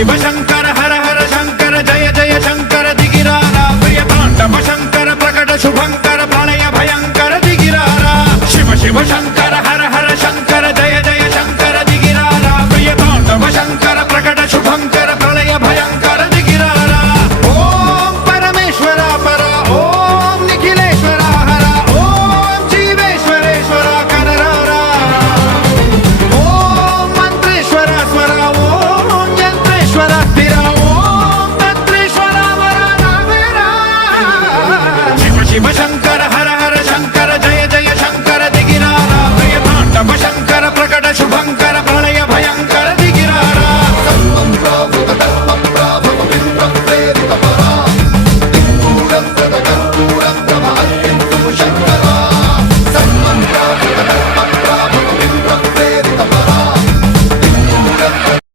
शिव शंकर हर हर शंकर जय जय शंकर दिगिरारा प्रिय तांडव शंकर प्रकट शुभंकर प्रलय भयंकर दिगिरारा शिव शिव शंकर